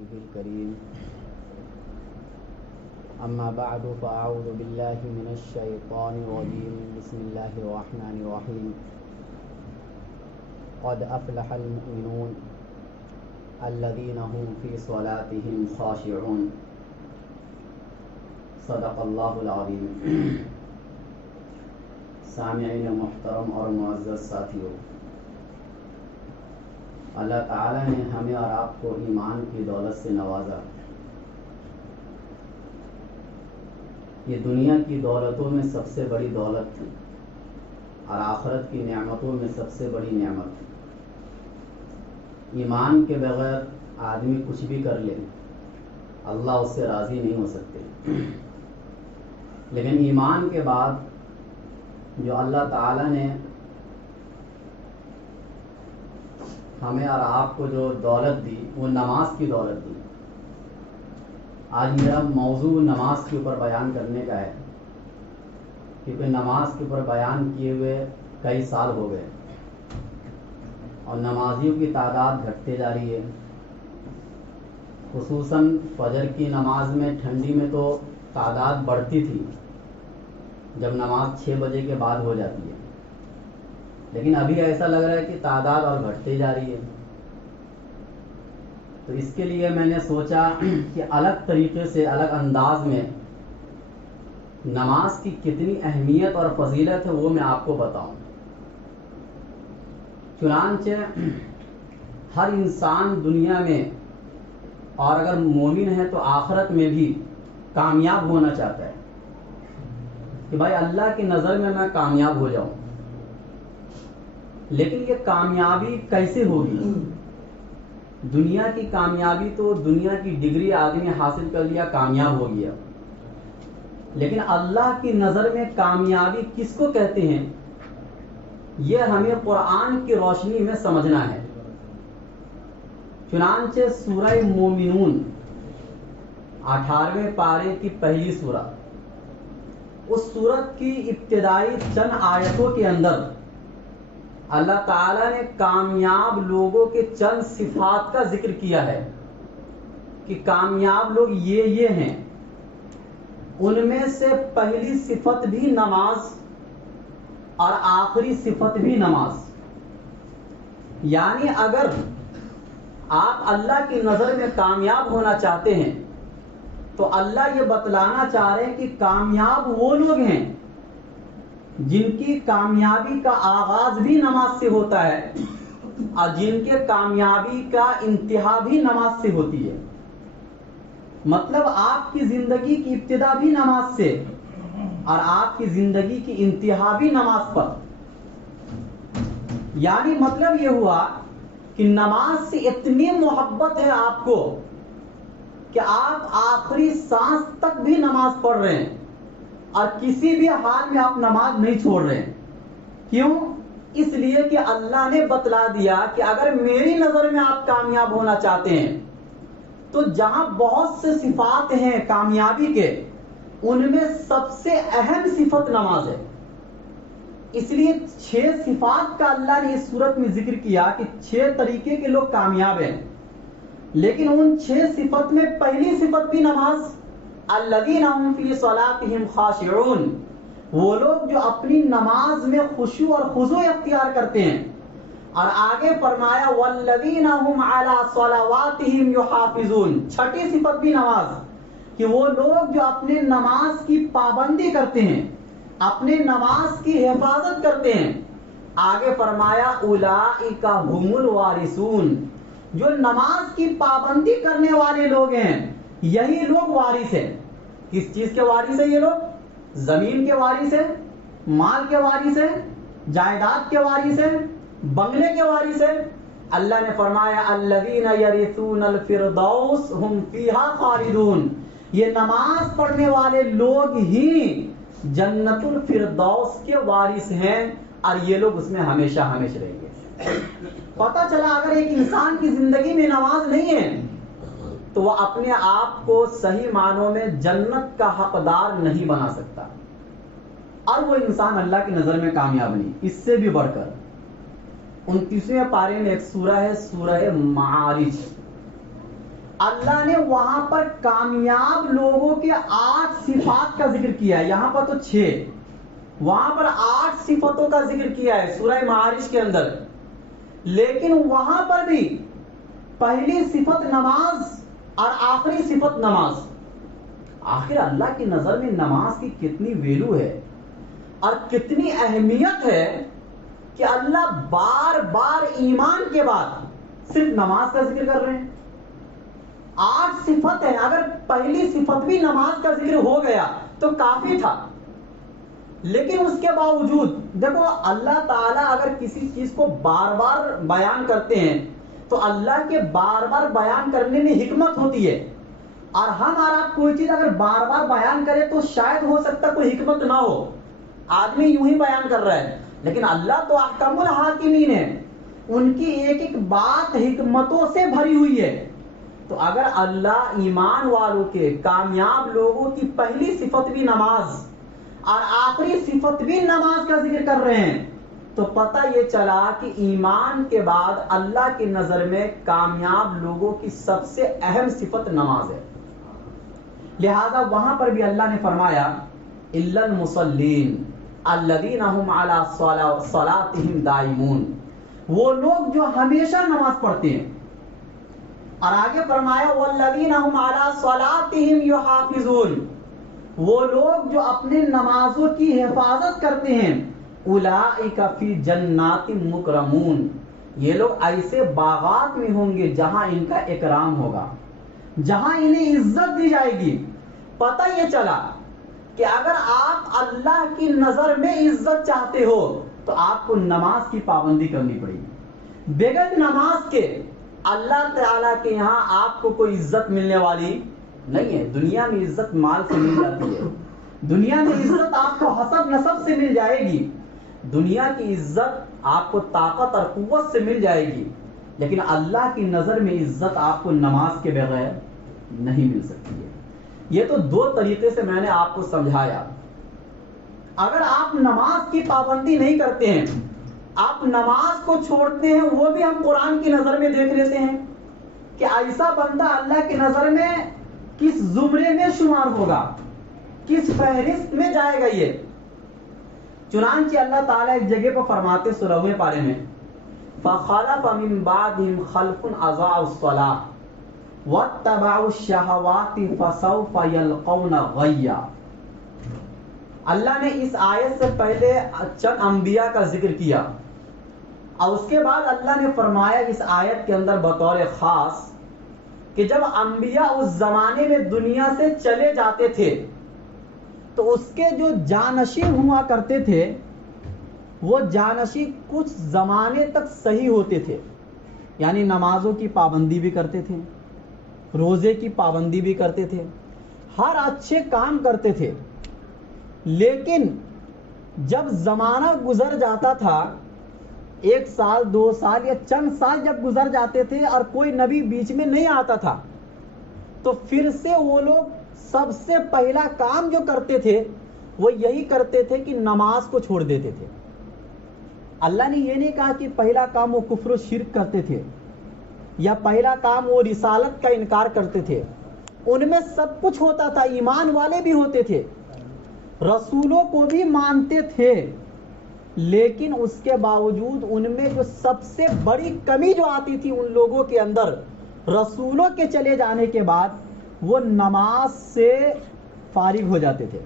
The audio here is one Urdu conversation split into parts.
رسوله الكريم أما بعد فأعوذ بالله من الشيطان الرجيم بسم الله الرحمن الرحيم قد أفلح المؤمنون الذين هم في صلاتهم خاشعون صدق اللہ العظیم. سامعین محترم اور معزز ساتھیوں، اللہ تعالیٰ نے ہمیں اور آپ کو ایمان کی دولت سے نوازا. یہ دنیا کی دولتوں میں سب سے بڑی دولت تھی اور آخرت کی نعمتوں میں سب سے بڑی نعمت. ایمان کے بغیر آدمی کچھ بھی کر لے، اللہ اس سے راضی نہیں ہو سکتے. لیکن ایمان کے بعد جو اللہ تعالیٰ نے ہمیں اور آپ کو جو دولت دی وہ نماز کی دولت دی. آج میرا موضوع نماز کے اوپر بیان کرنے کا ہے، کیونکہ نماز کے اوپر بیان کیے ہوئے کئی سال ہو گئے اور نمازیوں کی تعداد گھٹتے جا رہی ہے. خصوصاً فجر کی نماز میں ٹھنڈی میں تو تعداد بڑھتی تھی جب نماز 6 بجے کے بعد ہو جاتی ہے، لیکن ابھی ایسا لگ رہا ہے کہ تعداد اور گھٹتے جا رہی ہے. تو اس کے لیے میں نے سوچا کہ الگ طریقے سے الگ انداز میں نماز کی کتنی اہمیت اور فضیلت ہے وہ میں آپ کو بتاؤں. چنانچہ ہر انسان دنیا میں اور اگر مومن ہے تو آخرت میں بھی کامیاب ہونا چاہتا ہے کہ بھائی اللہ کی نظر میں کامیاب ہو جاؤں. لیکن یہ کامیابی کیسے ہوگی؟ دنیا کی کامیابی تو دنیا کی ڈگری آدمی حاصل کر لیا، کامیاب ہو گیا. لیکن اللہ کی نظر میں کامیابی کس کو کہتے ہیں یہ ہمیں قرآن کی روشنی میں سمجھنا ہے. چنانچہ سورہ مومنون 18ویں پارے کی پہلی سورہ، اس سورت کی ابتدائی چند آیتوں کے اندر اللہ تعالیٰ نے کامیاب لوگوں کے چند صفات کا ذکر کیا ہے کہ کامیاب لوگ یہ ہیں. ان میں سے پہلی صفت بھی نماز اور آخری صفت بھی نماز. یعنی اگر آپ اللہ کی نظر میں کامیاب ہونا چاہتے ہیں تو اللہ یہ بتلانا چاہ رہے ہیں کہ کامیاب وہ لوگ ہیں جن کی کامیابی کا آغاز بھی نماز سے ہوتا ہے اور جن کے کامیابی کا انتہا بھی نماز سے ہوتی ہے. مطلب آپ کی زندگی کی ابتدا بھی نماز سے اور آپ کی زندگی کی انتہا بھی نماز پر. یعنی مطلب یہ ہوا کہ نماز سے اتنی محبت ہے آپ کو کہ آپ آخری سانس تک بھی نماز پڑھ رہے ہیں اور کسی بھی حال میں آپ نماز نہیں چھوڑ رہے ہیں. کیوں؟ اس لیے کہ اللہ نے بتلا دیا کہ اگر میری نظر میں آپ کامیاب ہونا چاہتے ہیں تو جہاں بہت سے صفات ہیں کامیابی کے، ان میں سب سے اہم صفت نماز ہے. اس لیے 6 صفات کا اللہ نے اس صورت میں ذکر کیا کہ 6 طریقے کے لوگ کامیاب ہیں. لیکن ان 6 صفت میں پہلی صفت بھی نماز. الذین هم فی صلاتهم خاشعون، وہ لوگ جو اپنی نماز میں خشوع اور خضوع اختیار کرتے ہیں. اور آگے فرمایا والذین هم علی صلواتهم یحافظون، چھٹی صفت بھی نماز کہ وہ لوگ جو اپنے نماز کی پابندی کرتے ہیں، اپنے نماز کی حفاظت کرتے ہیں. آگے فرمایا اولئک هم الوارثون، جو نماز کی پابندی کرنے والے لوگ ہیں یہی لوگ وارث ہیں. کس چیز کے وارث ہیں یہ لوگ؟ زمین کے وارث ہیں، مال کے وارث ہیں، جائیداد کے وارث ہیں، بنگلے کے وارث ہیں. اللہ نے فرمایا الذین یرثون الفردوس هم فیہا خالدون، یہ نماز پڑھنے والے لوگ ہی جنت الفردوس کے وارث ہیں اور یہ لوگ اس میں ہمیشہ ہمیشہ رہیں گے. پتہ چلا اگر ایک انسان کی زندگی میں نماز نہیں ہے تو وہ اپنے آپ کو صحیح معنوں میں جنت کا حقدار نہیں بنا سکتا اور وہ انسان اللہ کی نظر میں کامیاب نہیں. اس سے بھی بڑھ کر 29ویں پارے میں ایک سورہ ہے، سورہ معارج. اللہ نے وہاں پر کامیاب لوگوں کے 8 صفات کا ذکر کیا ہے. یہاں پر تو 6, وہاں پر 8 صفتوں کا ذکر کیا ہے سورہ معارج کے اندر. لیکن وہاں پر بھی پہلی صفت نماز اور آخری صفت نماز. آخر اللہ کی نظر میں نماز کی کتنی ویلو ہے اور کتنی اہمیت ہے کہ اللہ بار بار ایمان کے بعد صرف نماز کا ذکر کر رہے ہیں. 8 صفت ہے, اگر پہلی صفت بھی نماز کا ذکر ہو گیا تو کافی تھا. لیکن اس کے باوجود دیکھو, اللہ تعالیٰ اگر کسی چیز کو بار بار بیان کرتے ہیں تو اللہ کے بار بار بیان کرنے میں حکمت ہوتی ہے. اور ہم اور آپ کوئی چیز اگر بار بار بیان کرے تو شاید ہو سکتا کوئی حکمت نہ ہو, آدمی یوں ہی بیان کر رہا ہے. لیکن اللہ تو احکم الحاکمین ہے, ان کی ایک ایک بات حکمتوں سے بھری ہوئی ہے. تو اگر اللہ ایمان والوں کے کامیاب لوگوں کی پہلی صفت بھی نماز اور آخری صفت بھی نماز کا ذکر کر رہے ہیں تو پتہ یہ چلا کہ ایمان کے بعد اللہ کی نظر میں کامیاب لوگوں کی سب سے اہم صفت نماز ہے. لہذا وہاں پر بھی اللہ نے فرمایا الا المصلین الذین هم علی صلاتهم دائمون, وہ لوگ جو ہمیشہ نماز پڑھتے ہیں. اور آگے فرمایا والذین هم علی صلاتهم یحافظون, وہ لوگ جو اپنے نمازوں کی حفاظت کرتے ہیں. اولئک فی جنات مکرمون, یہ لوگ ایسے باغات میں ہوں گے جہاں ان کا اکرام ہوگا, جہاں انہیں عزت دی جائے گی. پتہ یہ چلا کہ اگر آپ اللہ کی نظر میں عزت چاہتے ہو تو آپ کو نماز کی پابندی کرنی پڑے گی. بغیر نماز کے اللہ تعالیٰ کے یہاں آپ کو کوئی عزت ملنے والی نہیں ہے. دنیا میں عزت مال سے مل جاتی ہے, دنیا میں عزت آپ کو حسب نسب سے مل جائے گی, دنیا کی عزت آپ کو طاقت اور قوت سے مل جائے گی. لیکن اللہ کی نظر میں عزت آپ کو نماز کے بغیر نہیں مل سکتی ہے. یہ تو 2 طریقے سے میں نے آپ کو سمجھایا. اگر آپ نماز کی پابندی نہیں کرتے ہیں, آپ نماز کو چھوڑتے ہیں, وہ بھی ہم قرآن کی نظر میں دیکھ لیتے ہیں کہ ایسا بندہ اللہ کی نظر میں کس زمرے میں شمار ہوگا, کس فہرست میں جائے گا. یہ چنانچہ اللہ تعالیٰ ایک جگہ پر فرماتے سورہ پارے میں فَخَلَفَ مِن بَعْدِهِمْ خَلْفٌ أَضَاعُوا الصَّلَاةَ وَاتَّبَعُوا الشَّهَوَاتِ فَسَوْفَ يَلْقَوْنَ غَيًّا. اللہ نے اس آیت سے پہلے چند انبیاء کا ذکر کیا اور اس کے بعد اللہ نے فرمایا اس آیت کے اندر بطور خاص کہ جب انبیاء اس زمانے میں دنیا سے چلے جاتے تھے تو اس کے جو جانشین ہوا کرتے تھے وہ جانشین کچھ زمانے تک صحیح ہوتے تھے, یعنی نمازوں کی پابندی بھی کرتے تھے, روزے کی پابندی بھی کرتے تھے, ہر اچھے کام کرتے تھے. لیکن جب زمانہ گزر جاتا تھا, 1 سال 2 سال یا چند سال جب گزر جاتے تھے اور کوئی نبی بیچ میں نہیں آتا تھا تو پھر سے وہ لوگ سب سے پہلا کام جو کرتے تھے وہ یہی کرتے تھے کہ نماز کو چھوڑ دیتے تھے. اللہ نے یہ نہیں کہا کہ پہلا کام وہ کفر و شرک کرتے تھے یا پہلا کام وہ رسالت کا انکار کرتے تھے. ان میں سب کچھ ہوتا تھا, ایمان والے بھی ہوتے تھے, رسولوں کو بھی مانتے تھے, لیکن اس کے باوجود ان میں جو سب سے بڑی کمی جو آتی تھی ان لوگوں کے اندر رسولوں کے چلے جانے کے بعد, وہ نماز سے فارغ ہو جاتے تھے.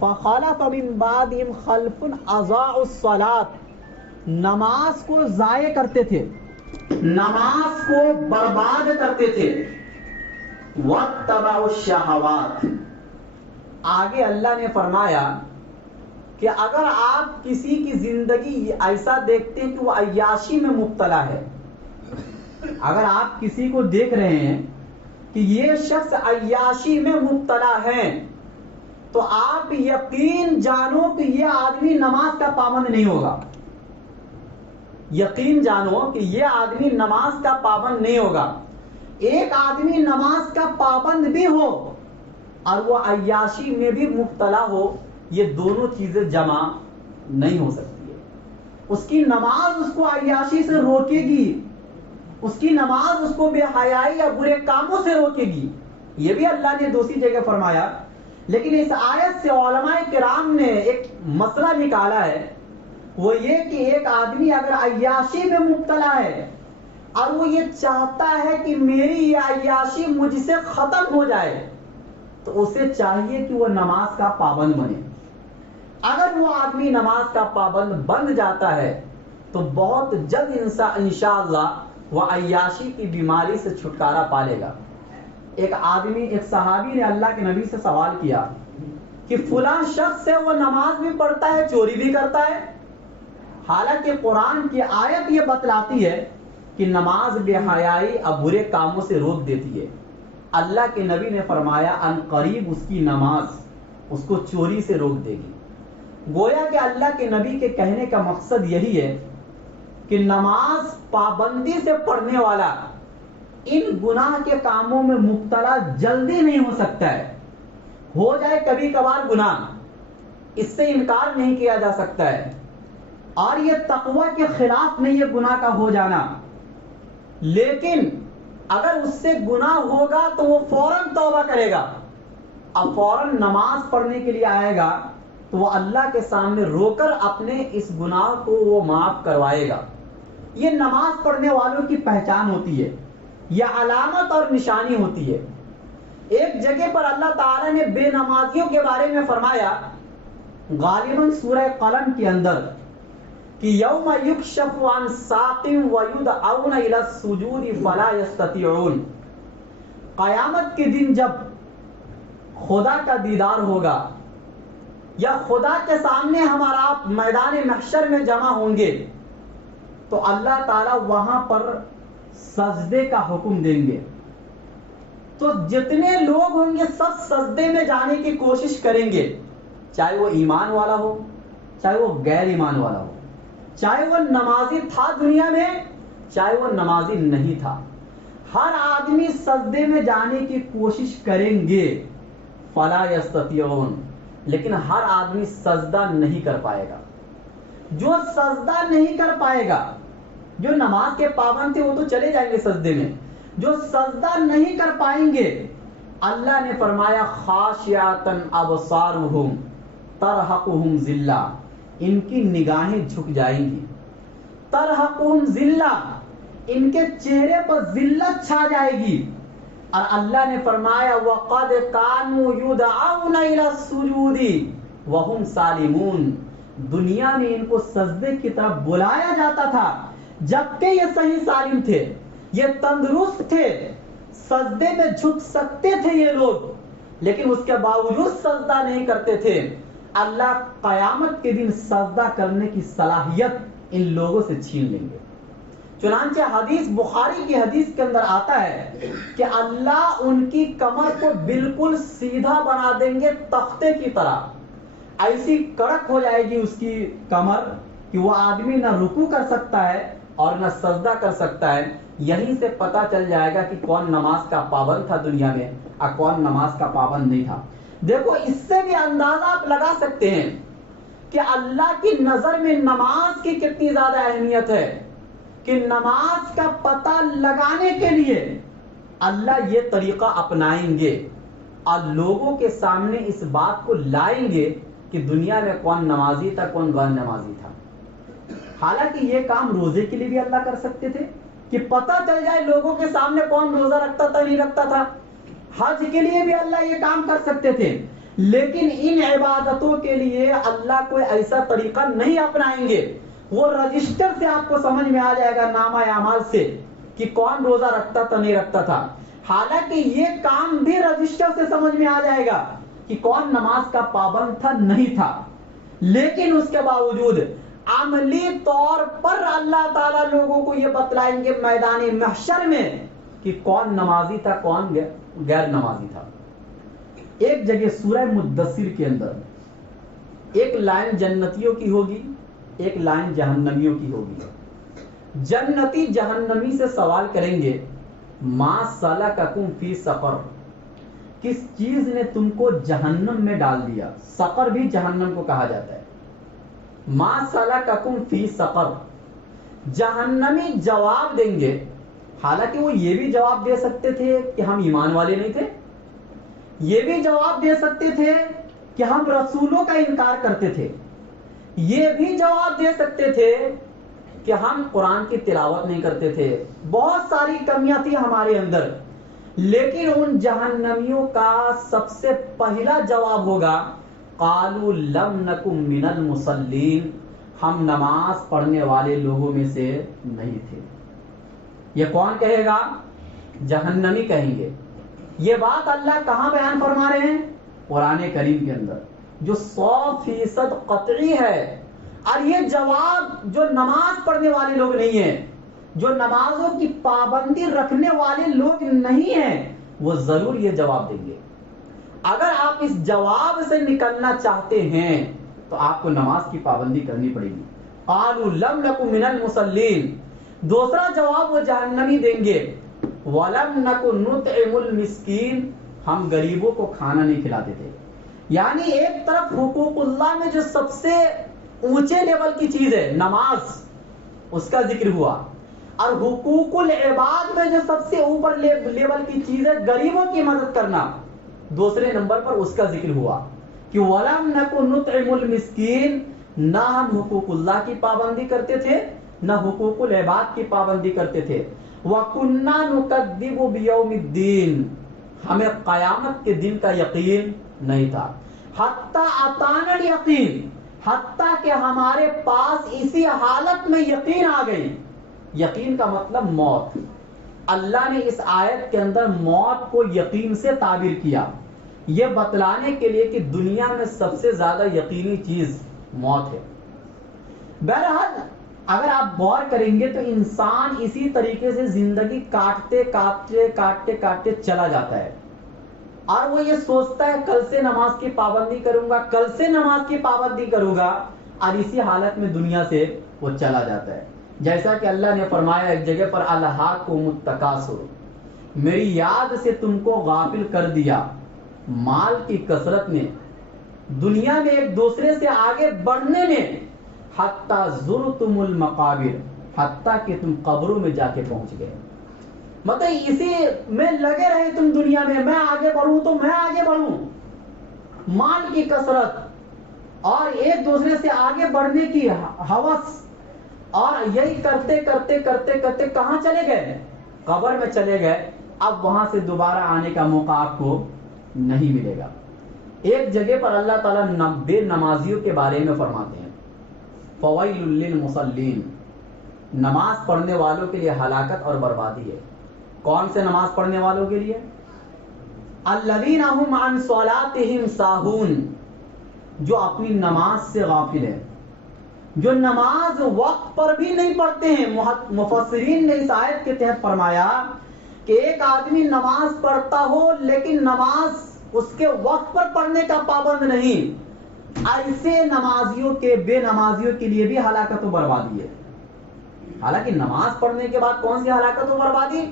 فَخَلَفَ مِن بَعْدِهِمْ خَلْفٌ أَضَاعُوا الصَّلَاةَ, نماز کو ضائع کرتے تھے, نماز کو برباد کرتے تھے. وَاتَّبَعُوا الشَّهَوَاتِ, آگے اللہ نے فرمایا کہ اگر آپ کسی کی زندگی ایسا دیکھتے ہیں کہ وہ عیاشی میں مبتلا ہے, اگر آپ کسی کو دیکھ رہے ہیں کہ یہ شخص عیاشی میں مبتلا ہے تو آپ یقین جانو کہ یہ آدمی نماز کا پابند نہیں ہوگا. یقین جانو کہ یہ آدمی نماز کا پابند نہیں ہوگا. ایک آدمی نماز کا پابند بھی ہو اور وہ عیاشی میں بھی مبتلا ہو, یہ دونوں چیزیں جمع نہیں ہو سکتی ہے. اس کی نماز اس کو عیاشی سے روکے گی اس کی نماز اس کو بے حیائی یا برے کاموں سے روکے گی، یہ بھی اللہ نے دوسری جگہ فرمایا۔ لیکن اس آیت سے علماء کرام نے ایک مسئلہ نکالا ہے، وہ یہ کہ ایک آدمی اگر عیاشی میں مبتلا ہے اور وہ یہ چاہتا ہے کہ میری یہ عیاشی مجھ سے ختم ہو جائے، تو اسے چاہیے کہ وہ نماز کا پابند بنے۔ اگر وہ آدمی نماز کا پابند بن جاتا ہے تو بہت جلد انشاءاللہ وہ عیاشی کی بیماری سے چھٹکارا پا لے گا۔ ایک صحابی نے اللہ کے نبی سے سوال کیا کہ فلاں شخص ہے، وہ نماز بھی پڑھتا ہے، چوری بھی کرتا ہے، حالانکہ قرآن کی آیت یہ بتلاتی ہے کہ نماز بے حیائی اور برے کاموں سے روک دیتی ہے۔ اللہ کے نبی نے فرمایا ان قریب اس کی نماز اس کو چوری سے روک دے گی۔ گویا کہ اللہ کے نبی کے کہنے کا مقصد یہی ہے کہ نماز پابندی سے پڑھنے والا ان گناہ کے کاموں میں مبتلا جلدی نہیں ہو سکتا ہے۔ ہو جائے کبھی کبھار گناہ، اس سے انکار نہیں کیا جا سکتا ہے، اور یہ تقوی کے خلاف نہیں ہے گناہ کا ہو جانا، لیکن اگر اس سے گناہ ہوگا تو وہ فوراً توبہ کرے گا، اب فوراً نماز پڑھنے کے لیے آئے گا تو وہ اللہ کے سامنے رو کر اپنے اس گناہ کو وہ معاف کروائے گا۔ یہ نماز پڑھنے والوں کی پہچان ہوتی ہے، یہ علامت اور نشانی ہوتی ہے۔ ایک جگہ پر اللہ تعالیٰ نے بے نمازیوں کے بارے میں فرمایا، غالباً سورہ قلم کے اندر، کہ یوم یکشف عن ساق ویدعون الی السجود فلا یستطیعون، قیامت کے دن جب خدا کا دیدار ہوگا یا خدا کے سامنے ہمارا آپ میدان محشر میں جمع ہوں گے تو اللہ تعالیٰ وہاں پر سجدے کا حکم دیں گے، تو جتنے لوگ ہوں گے سب سجدے میں جانے کی کوشش کریں گے، چاہے وہ ایمان والا ہو، چاہے وہ غیر ایمان والا ہو، چاہے وہ نمازی تھا دنیا میں، چاہے وہ نمازی نہیں تھا، ہر آدمی سجدے میں جانے کی کوشش کریں گے، فلا یستطیعون، لیکن ہر آدمی سجدہ نہیں کر پائے گا۔ جو سجدہ نہیں کر پائے گا، جو نماز کے پابند تھے وہ تو چلے جائیں گے سجدے میں، جو سجدہ نہیں کر پائیں گے، اللہ نے فرمایا خاشعۃ ابصارہم ترہقہم ذلہ، ان کی نگاہیں جھک جائیں گی، ترہقہم ذلہ، ان کے چہرے پر ذلت چھا جائے گی، اور اللہ نے فرمایا وَقَدْ كَانُوا يُدْعَوْنَ إِلَى السُّجُودِ وَهُمْ سَالِمُونَ، دنیا میں ان کو سجدے کی طرف بلایا جاتا تھا جبکہ یہ صحیح سالم تھے، یہ تندرست تھے، سجدے میں جھک سکتے تھے یہ لوگ، لیکن اس کے باوجود سجدہ نہیں کرتے تھے۔ اللہ قیامت کے دن سجدہ کرنے کی صلاحیت ان لوگوں سے چھین لیں گے۔ چنانچہ حدیث بخاری کی حدیث کے اندر آتا ہے کہ اللہ ان کی کمر کو بالکل سیدھا بنا دیں گے تختے کی طرح، ایسی کڑک ہو جائے گی اس کی کمر کہ وہ آدمی نہ رکوع کر سکتا ہے اور نہ سجدہ کر سکتا ہے۔ یہیں سے پتہ چل جائے گا کہ کون نماز کا پابند تھا دنیا میں اور کون نماز کا پابند نہیں تھا۔ دیکھو اس سے بھی اندازہ آپ لگا سکتے ہیں کہ اللہ کی نظر میں نماز کی کتنی زیادہ اہمیت ہے، کہ نماز کا پتہ لگانے کے لیے اللہ یہ طریقہ اپنائیں گے اور لوگوں کے سامنے اس بات کو لائیں گے کہ دنیا میں کون نمازی تھا کون غیر نمازی تھا۔ حالانکہ یہ کام روزے کے لیے بھی اللہ کر سکتے تھے کہ پتہ چل جائے لوگوں کے سامنے کون روزہ رکھتا تھا نہیں رکھتا تھا، حج کے لیے بھی اللہ یہ کام کر سکتے تھے، لیکن ان عبادتوں کے لیے اللہ کوئی ایسا طریقہ نہیں اپنائیں گے۔ وہ رجسٹر سے آپ کو سمجھ میں آ جائے گا نامہ اعمال سے کہ کون روزہ رکھتا تھا نہیں رکھتا تھا، حالانکہ یہ کام بھی رجسٹر سے سمجھ میں آ جائے گا کہ کون نماز کا پابند تھا نہیں تھا، لیکن اس کے باوجود عملی طور پر اللہ تعالیٰ لوگوں کو یہ بتلائیں گے میدان محشر میں کہ کون نمازی تھا کون غیر نمازی تھا۔ ایک جگہ سورہ مدثر کے اندر ایک لائن جنتیوں کی ہوگی، ایک لائن جہنمیوں کی ہوگی۔ جنتی جہنمی سے سوال کریں گے ما سلککم فی سقر، کس چیز نے تم کو جہنم میں ڈال دیا؟ سقر بھی جہنم کو کہا جاتا ہے۔ ما سلککم فی سقر، جہنمی جواب دیں گے حالانکہ وہ یہ بھی جواب دے سکتے تھے کہ ہم ایمان والے نہیں تھے، یہ بھی جواب دے سکتے تھے کہ ہم رسولوں کا انکار کرتے تھے، یہ بھی جواب دے سکتے تھے کہ ہم قرآن کی تلاوت نہیں کرتے تھے، بہت ساری کمیاں تھی ہمارے اندر. لیکن ان جہنمیوں کا سب سے پہلا جواب ہوگا قالوا لم نکن من المصلین، ہم نماز پڑھنے والے لوگوں میں سے نہیں تھے. یہ کون کہے گا؟ جہنمی کہیں گے. یہ بات اللہ کہاں بیان فرما رہے ہیں؟ قرآن کریم کے اندر، جو 100% قطعی ہے. اور یہ جواب جو نماز پڑھنے والے لوگ نہیں ہیں، جو نمازوں کی پابندی رکھنے والے لوگ نہیں ہیں، وہ ضرور یہ جواب دیں گے. اگر آپ اس جواب سے نکلنا چاہتے ہیں تو آپ کو نماز کی پابندی کرنی پڑے گی. قالوا لم نکن من المصلین. دوسرا جواب وہ جہنمی دیں گے وَلَمْ نَكُنْ نُطْعِمُ الْمِسْكِينَ، ہم غریبوں کو کھانا نہیں کھلاتے تھے. یعنی ایک طرف حقوق اللہ میں جو سب سے اونچے لیول کی چیز ہے نماز، اس کا ذکر ہوا، اور حقوق العباد میں جو سب سے اوپر لیول کی چیز ہے غریبوں کی مدد کرنا، دوسرے نمبر پر اس کا ذکر ہوا کہ وَلَمْ نَكُنْ نُطْعِمُ الْمِسْكِينَ، نہ ہم حقوق اللہ کی پابندی کرتے تھے نہ حقوق العباد کی پابندی کرتے تھے. وَكُنَّا نُكَذِّبُ بِيَوْمِ الدِّينِ، ہمیں قیامت کے دن کا یقین نہیں تھا. حتیٰ اَتَانَا الْيَقِينَ، حتیٰ کہ ہمارے پاس اسی حالت میں یقین آ گئی. یقین کا مطلب موت. اللہ نے اس آیت کے اندر موت کو یقین سے تعبیر کیا، یہ بتلانے کے لیے کہ دنیا میں سب سے زیادہ یقینی چیز موت ہے. بہرحال اگر آپ غور کریں گے تو انسان اسی طریقے سے زندگی کاٹتے کاٹتے چلا جاتا ہے، اور وہ یہ سوچتا ہے کل سے نماز کی پابندی کروں گا، کل سے نماز کی پابندی کروں گا، اور اسی حالت میں دنیا سے وہ چلا جاتا ہے. جیسا کہ اللہ نے فرمایا ایک جگہ پر الہاکم التکاثر، میری یاد سے تم کو غافل کر دیا مال کی کثرت نے، دنیا میں ایک دوسرے سے آگے بڑھنے میں، حتیٰ زرتم المقابر، حتیٰ کہ تم قبروں میں جا کے پہنچ گئے. مطلب اسی میں لگے رہے تم دنیا میں آگے بڑھوں تو میں آگے بڑھوں، مال کی کثرت اور ایک دوسرے سے آگے بڑھنے کی ہوس، اور یہی کرتے کہاں چلے گئے؟ قبر میں چلے گئے. اب وہاں سے دوبارہ آنے کا موقع آپ کو نہیں ملے گا. ایک جگہ پر اللہ تعالیٰ بے نمازیوں کے بارے میں فرماتے ہیں فَوَيْلٌ لِّلْمُصَلِّينَ، نماز پڑھنے والوں کے لیے ہلاکت اور بربادی ہے. کون سے نماز پڑھنے والوں کے لیے؟ الَّذِينَ هُمْ عَنْ صَلَاتِهِمْ سَاهُونَ، جو اپنی نماز سے غافل ہیں، جو نماز وقت پر بھی نہیں پڑھتے ہیں. مفسرین نے اس آیت کے تحت فرمایا کہ ایک آدمی نماز پڑھتا ہو لیکن نماز اس کے وقت پر پڑھنے کا پابند نہیں، ایسے نمازیوں کے بے نمازیوں کے لیے بھی ہلاکت و بربادی ہے. حالانکہ نماز پڑھنے کے بعد کون سی ہلاکت و بربادی؟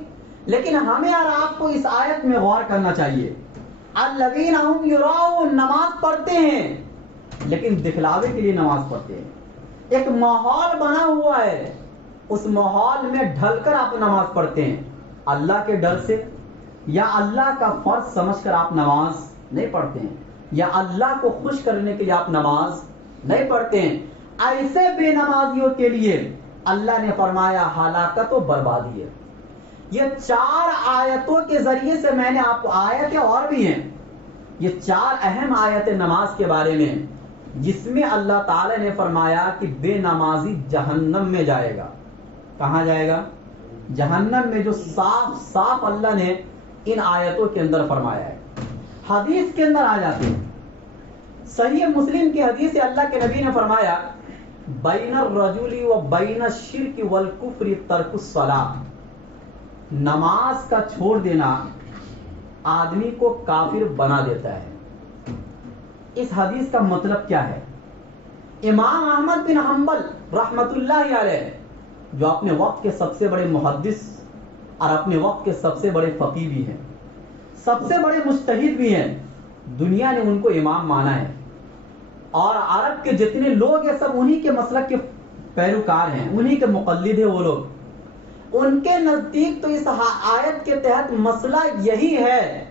لیکن ہمیں اور آپ کو اس آیت میں غور کرنا چاہیے. الذین هم یراؤون، نماز پڑھتے ہیں لیکن دکھلاوے کے لیے نماز پڑھتے ہیں. ایک ماحول بنا ہوا ہے، اس ماحول میں ڈھل کر آپ نماز پڑھتے ہیں. اللہ کے ڈر سے یا اللہ کا فرض سمجھ کر آپ نماز نہیں پڑھتے ہیں، یا اللہ کو خوش کرنے کے لیے آپ نماز نہیں پڑھتے ہیں. ایسے بے نمازیوں کے لیے اللہ نے فرمایا ہلاکت و بربادی ہے. یہ 4 آیتوں کے ذریعے سے میں نے آپ کو، آیتیں اور بھی ہیں، یہ 4 اہم آیتیں نماز کے بارے میں، جس میں اللہ تعالی نے فرمایا کہ بے نمازی جہنم میں جائے گا. کہاں جائے گا؟ جہنم میں، جو صاف صاف اللہ نے ان آیتوں کے اندر فرمایا ہے. حدیث کے اندر آ جاتے ہیں. صحیح مسلم کی حدیث سے اللہ کے نبی نے فرمایا بین الرجل و بین الشرک والکفر ترک الصلاۃ، نماز کا چھوڑ دینا آدمی کو کافر بنا دیتا ہے. اس حدیث کا مطلب کیا ہے؟ امام احمد بن حنبل رحمت اللہ علیہ، جو اپنے وقت کے سب سے بڑے محدث اور اپنے وقت کے سب سے بڑے فقیہ بھی ہیں، سب سے بڑے مجتہد بھی ہیں، دنیا نے ان کو امام مانا ہے، اور عرب کے جتنے لوگ ہیں سب انہی کے مسلک کے پیروکار ہیں، انہی کے مقلد ہیں وہ لوگ. ان کے نزدیک تو اس آیت کے تحت مسئلہ یہی ہے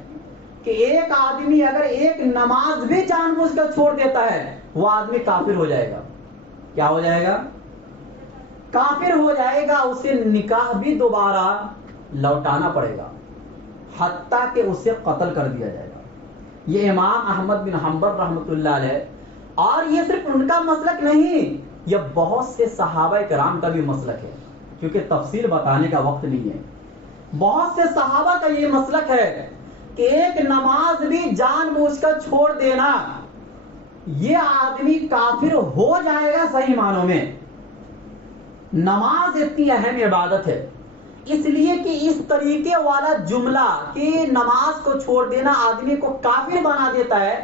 کہ ایک آدمی اگر ایک نماز بھی جان بوجھ کر چھوڑ دیتا ہے وہ آدمی کافر ہو جائے گا. کیا ہو جائے گا؟ کافر ہو جائے گا. اسے نکاح بھی دوبارہ لوٹانا پڑے گا حتیٰ کہ اسے قتل کر دیا جائے گا. یہ امام احمد بن حنبل رحمۃ اللہ علیہ، اور یہ صرف ان کا مسلک نہیں، یہ بہت سے صحابہ کرام کا بھی مسلک ہے، کیونکہ تفصیل بتانے کا وقت نہیں ہے. بہت سے صحابہ کا یہ مسلک ہے کہ ایک نماز بھی جان بوجھ کر چھوڑ دینا یہ آدمی کافر ہو جائے گا. صحیح معنوں میں نماز اتنی اہم عبادت ہے، اس لیے کہ اس طریقے والا جملہ کہ نماز کو چھوڑ دینا آدمی کو کافر بنا دیتا ہے،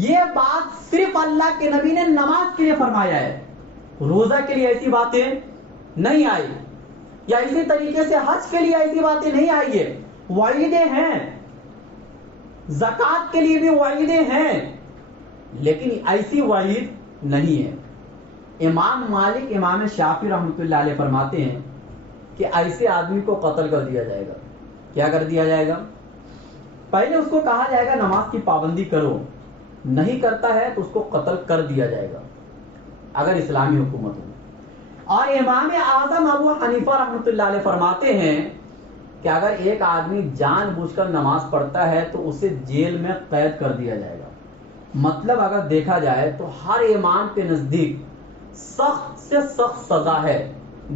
یہ بات صرف اللہ کے نبی نے نماز کے لیے فرمایا ہے. روزہ کے لیے ایسی باتیں نہیں آئی، یا اسی طریقے سے حج کے لیے ایسی باتیں نہیں آئی ہے. وعیدیں ہیں، زکوٰۃ کے لیے بھی وعیدیں ہیں، لیکن ایسی وعید نہیں ہے. امام مالک امام شافعی رحمۃ اللہ علیہ فرماتے ہیں کہ ایسے آدمی کو قتل کر دیا جائے گا. کیا کر دیا جائے گا؟ پہلے اس کو کہا جائے گا نماز کی پابندی کرو، نہیں کرتا ہے تو اس کو قتل کر دیا جائے گا اگر اسلامی حکومت ہو. اور امام اعظم ابو حنیفہ رحمۃ اللہ علیہ فرماتے ہیں کہ اگر ایک آدمی جان بوجھ کر نماز پڑھتا ہے تو اسے جیل میں قید کر دیا جائے گا. مطلب اگر دیکھا جائے تو ہر امام کے نزدیک سخت سے سخت سزا ہے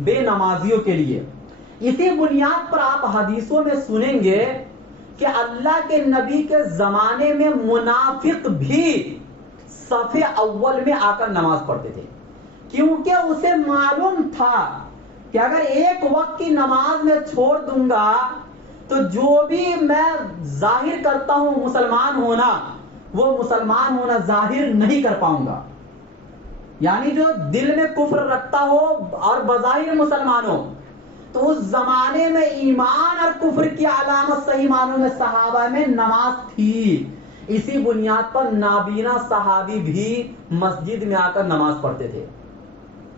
بے نمازیوں کے لیے. اسی بنیاد پر آپ حدیثوں میں سنیں گے کہ اللہ کے نبی کے زمانے میں منافق بھی صف اول میں آ کر نماز پڑھتے تھے، کیونکہ اسے معلوم تھا کہ اگر ایک وقت کی نماز میں چھوڑ دوں گا تو جو بھی میں ظاہر کرتا ہوں مسلمان ہونا، وہ مسلمان ہونا ظاہر نہیں کر پاؤں گا. یعنی جو دل میں کفر رکھتا ہو اور بظاہر مسلمان ہو، تو اس زمانے میں ایمان اور کفر کی علامت صحیح معنوں میں صحابہ میں نماز تھی. اسی بنیاد پر نابینا صحابی بھی مسجد میں آ کر نماز پڑھتے تھے،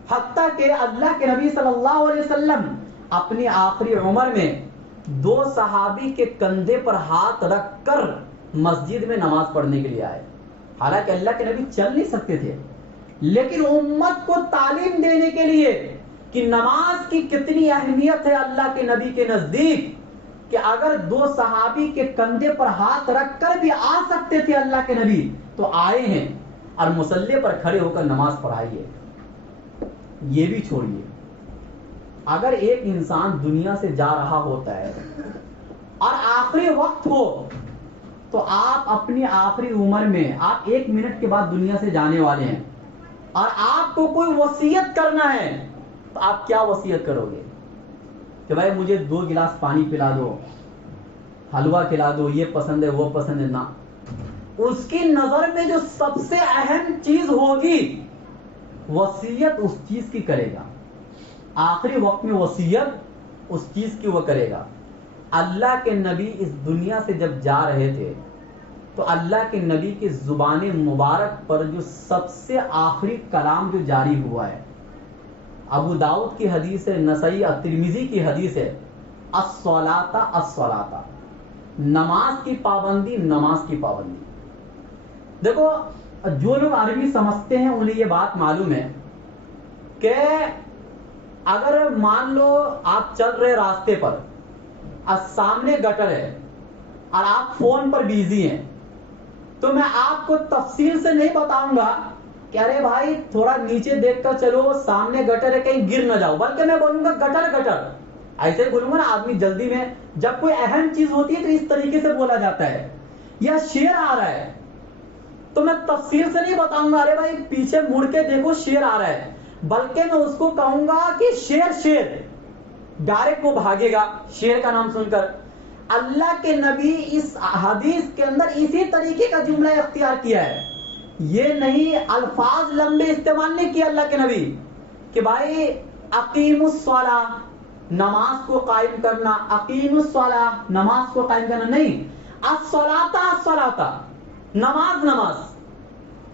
حتیٰ کہ اللہ کے نبی صلی اللہ علیہ وسلم اپنی آخری عمر میں 2 صحابی کے کندھے پر ہاتھ رکھ کر مسجد میں نماز پڑھنے کے لیے آئے. حالانکہ اللہ کے نبی چل نہیں سکتے تھے، لیکن امت کو تعلیم دینے کے لیے کہ نماز کی کتنی اہمیت ہے اللہ کے نبی کے نزدیک، کہ اگر 2 صحابی کے کندھے پر ہاتھ رکھ کر بھی آ سکتے تھے اللہ کے نبی تو آئے ہیں اور مصلی پر کھڑے ہو کر نماز پڑھائی ہے. یہ بھی چھوڑیے، اگر ایک انسان دنیا سے جا رہا ہوتا ہے اور آخری وقت ہو تو آپ اپنی آخری عمر میں، آپ 1 منٹ کے بعد دنیا سے جانے والے ہیں اور آپ کو کوئی وصیت کرنا ہے تو آپ کیا وصیت کرو گے؟ کہ بھائی مجھے 2 گلاس پانی پلا دو، حلوہ کھلا دو، یہ پسند ہے وہ پسند ہے. نہ، اس کی نظر میں جو سب سے اہم چیز ہوگی وصیت اس چیز کی کرے گا. آخری وقت میں وصیت اس چیز کی وہ کرے گا. اللہ کے نبی اس دنیا سے جب جا رہے تھے تو اللہ کے نبی کی زبان مبارک پر جو سب سے آخری کلام جو جاری ہوا ہے، ابو داؤد کی حدیث ہے، نسائی ترمذی کی حدیث ہے، الصلاۃ الصلاۃ، نماز کی پابندی، نماز کی پابندی. دیکھو، جو لوگ عربی سمجھتے ہیں انہیں یہ بات معلوم ہے کہ اگر مان لو آپ چل رہے راستے پر اور سامنے گٹر ہے اور آپ فون پر بیزی ہیں، تو میں آپ کو تفصیل سے نہیں بتاؤں گا کہ ارے بھائی تھوڑا نیچے دیکھ کر چلو، سامنے گٹر ہے کہیں گر نہ جاؤ، بلکہ میں بولوں گا گٹر گٹر. ایسے ہی بولوں گا نا. آدمی جلدی میں جب کوئی اہم چیز ہوتی ہے تو اس طریقے سے بولا جاتا ہے. یا شیر آ رہا ہے تو میں تفصیل سے نہیں بتاؤں گا ارے بھائی پیچھے مڑ کے دیکھو شیر آ رہا ہے، بلکہ میں اس کو کہوں گا کہ شیر شیر، ڈائریکٹ وہ بھاگے گا شیر کا نام سن کر. اللہ کے نبی اس حدیث کے اندر اسی طریقے کا جملہ اختیار کیا ہے. یہ نہیں الفاظ لمبے استعمال نہیں کیا اللہ کے نبی کہ بھائی اقیم الصلاۃ، نماز کو قائم کرنا، اقیم الصلاۃ، نماز کو قائم کرنا. نہیں، الصلاۃ الصلاۃ، نماز نماز.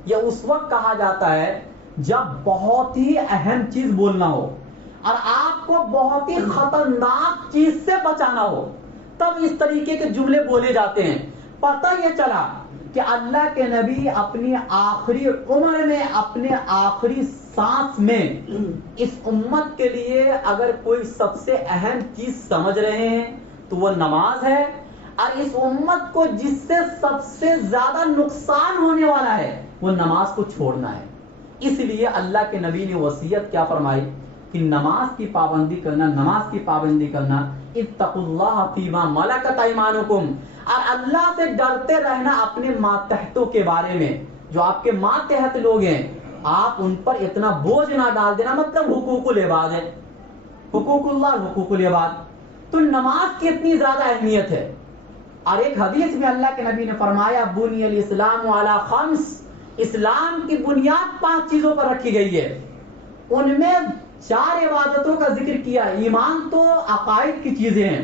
یہ اس وقت کہا جاتا ہے جب بہت ہی اہم چیز بولنا ہو. اور آپ کو بہت ہی خطرناک چیز سے بچانا ہو، تب اس طریقے کے جملے بولے جاتے ہیں۔ پتہ یہ چلا کہ اللہ کے نبی اپنی آخری عمر میں، اپنے آخری سانس میں اس امت کے لیے اگر کوئی سب سے اہم چیز سمجھ رہے ہیں تو وہ نماز ہے، اور اس امت کو جس سے سب سے زیادہ نقصان ہونے والا ہے وہ نماز کو چھوڑنا ہے۔ اس لیے اللہ کے نبی نے وصیت کیا فرمائی کہ نماز کی پابندی کرنا، نماز کی پابندی کرنا، اتقوا اللہ فیما ملکت ایمانکم، اور اللہ سے ڈرتے رہنا اپنے ماتحتوں کے بارے میں۔ جو آپ کے ماتحت لوگ ہیں آپ ان پر اتنا بوجھ نہ ڈال دینا، مطلب حقوق العباد ہے، حقوق اللہ، حقوق العباد۔ تو نماز کی اتنی زیادہ اہمیت ہے۔ اور ایک حدیث میں اللہ کے نبی نے فرمایا بنی الاسلام علی خمس، اسلام کی بنیاد 5 چیزوں پر رکھی گئی ہے۔ ان میں 4 عبادتوں کا ذکر کیا۔ ایمان تو عقائد کی چیزیں ہیں،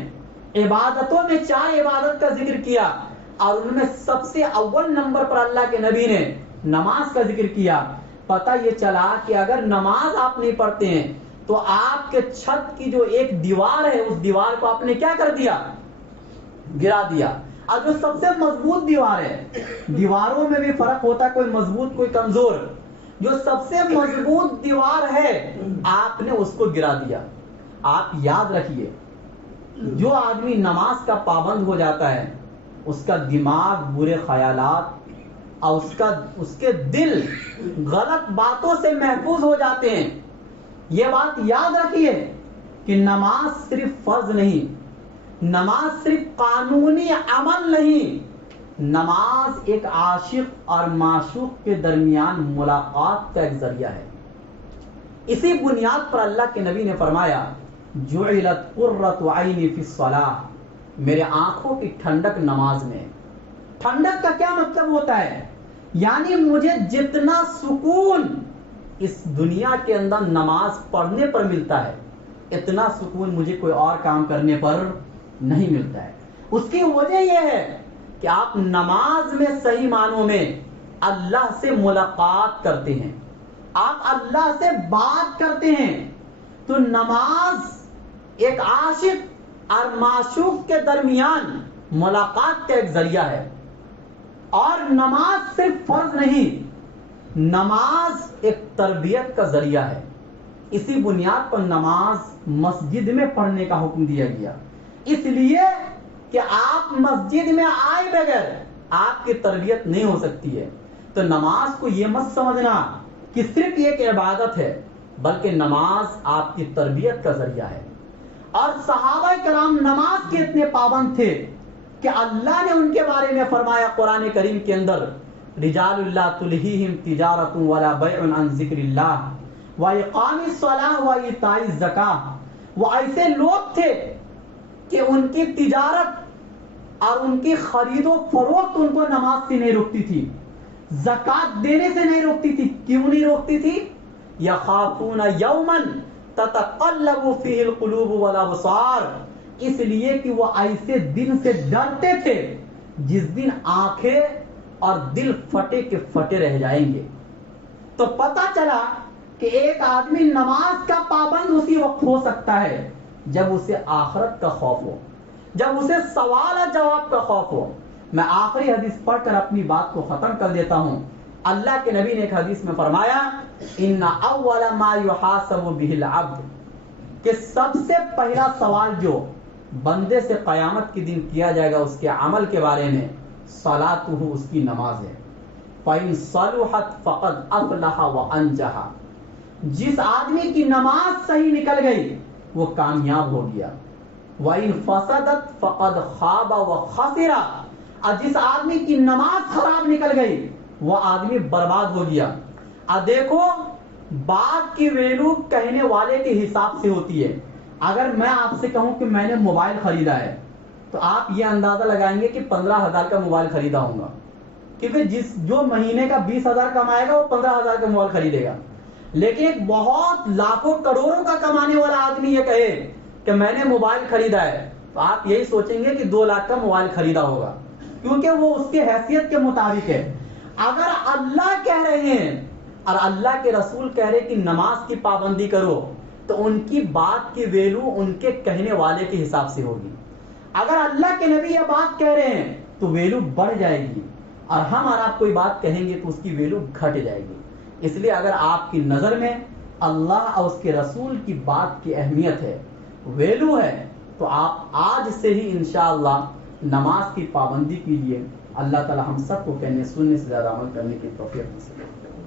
عبادتوں میں 4 عبادت کا ذکر کیا، اور ان میں سب سے اول نمبر پر اللہ کے نبی نے نماز کا ذکر کیا۔ پتہ یہ چلا کہ اگر نماز آپ نہیں پڑھتے ہیں تو آپ کے چھت کی جو ایک دیوار ہے اس دیوار کو آپ نے کیا کر دیا؟ گرا دیا۔ اور جو سب سے مضبوط دیوار ہے، دیواروں میں بھی فرق ہوتا ہے، کوئی مضبوط کوئی کمزور، جو سب سے مضبوط دیوار ہے آپ نے اس کو گرا دیا۔ آپ یاد رکھیے، جو آدمی نماز کا پابند ہو جاتا ہے اس کا دماغ برے خیالات اور اس کے دل غلط باتوں سے محفوظ ہو جاتے ہیں۔ یہ بات یاد رکھیے کہ نماز صرف فرض نہیں، نماز صرف قانونی عمل نہیں، نماز ایک عاشق اور معشوق کے درمیان ملاقات کا ایک ذریعہ ہے۔ اسی بنیاد پر اللہ کے نبی نے فرمایا جعلت قرۃ عینی فی الصلاۃ، میرے آنکھوں کی ٹھنڈک نماز میں۔ ٹھنڈک کا کیا مطلب ہوتا ہے؟ یعنی مجھے جتنا سکون اس دنیا کے اندر نماز پڑھنے پر ملتا ہے اتنا سکون مجھے کوئی اور کام کرنے پر نہیں ملتا ہے۔ اس کی وجہ یہ ہے کہ آپ نماز میں صحیح معنوں میں اللہ سے ملاقات کرتے ہیں، آپ اللہ سے بات کرتے ہیں۔ تو نماز ایک عاشق اور معشوق کے درمیان ملاقات کا ایک ذریعہ ہے۔ اور نماز صرف فرض نہیں، نماز ایک تربیت کا ذریعہ ہے۔ اسی بنیاد پر نماز مسجد میں پڑھنے کا حکم دیا گیا، اس لیے کہ آپ مسجد میں آئے بغیر آپ کی تربیت نہیں ہو سکتی ہے۔ تو نماز کو یہ مت سمجھنا کہ صرف ایک عبادت ہے، بلکہ نماز آپ کی تربیت کا ذریعہ ہے۔ اور صحابہ کرام نماز کے اتنے پابند تھے کہ اللہ نے ان کے بارے میں فرمایا قرآن کریم کے اندر رجال لا تلہیہم تجارۃ ولا بیع عن ذکر اللہ واقام الصلاۃ وایتاء الزکاۃ۔ وہ ایسے لوگ تھے کہ ان کی تجارت اور ان کی خرید و فروخت ان کو نماز سے نہیں روکتی تھی، زکوٰۃ دینے سے نہیں روکتی تھی۔ کیوں نہیں روکتی تھی؟ یخافون یوما تتقلب فیہ القلوب والابصار، اس لیے کہ وہ ایسے دن سے ڈرتے تھے جس دن آنکھیں اور دل پھٹے کے پھٹے رہ جائیں گے۔ تو پتہ چلا کہ ایک آدمی نماز کا پابند اسی وقت ہو سکتا ہے جب اسے آخرت کا خوف ہو، جب اسے سوال اور جواب کا خوف ہو۔ میں آخری حدیث پڑھ کر اپنی بات کو ختم کر دیتا ہوں۔ اللہ کے نبی نے ایک حدیث میں فرمایا ان اول ما یحاسب به العبد، کہ سب سے پہلا سوال جو بندے سے قیامت کے دن کیا جائے گا اس کے عمل کے بارے میں صلاتہ، اس کی نماز ہے۔ فإن صلحت فقد افلح وانجح، جس آدمی کی نماز صحیح نکل گئی وہ کامیاب ہو گیا۔ وإن فسدت فقد خاب وخسر، اور جس آدمی کی نماز خراب نکل گئی وہ آدمی برباد ہو گیا۔ اب دیکھو بات کی ویلو کہنے والے کے حساب سے ہوتی ہے۔ اگر میں آپ سے کہوں کہ میں نے موبائل خریدا ہے تو آپ یہ اندازہ لگائیں گے کہ 15,000 کا موبائل خریدا ہوں گا، کیونکہ جو مہینے کا 20,000 کمائے گا وہ 15,000 کا موبائل خریدے گا۔ لیکن ایک بہت لاکھوں کروڑوں کا کمانے والا آدمی یہ کہے کہ میں نے موبائل خریدا ہے تو آپ یہی سوچیں گے کہ 2 لاکھ کا موبائل خریدا ہوگا، کیونکہ وہ اس کی حیثیت کے مطابق ہے۔ اگر اللہ کہہ رہے ہیں اور اللہ کے رسول کہہ رہے کہ نماز کی پابندی کرو تو ان کی بات کی ویلو ان کے کہنے والے کے حساب سے ہوگی. اگر اللہ کے نبی یہ بات کہہ رہے ہیں تو ویلو بڑھ جائے گی, اور ہم اور آپ کوئی بات کہیں گے تو اس کی ویلو گھٹ جائے گی. اس لیے اگر آپ کی نظر میں اللہ اور اس کے رسول کی بات کی اہمیت ہے, ویلو ہے, تو آپ آج سے ہی انشاءاللہ نماز کی پابندی کیجیے. اللہ تعالی ہم سب کو کہنے سننے سے زیادہ عمل کرنے کی توفیق نصیب کرے.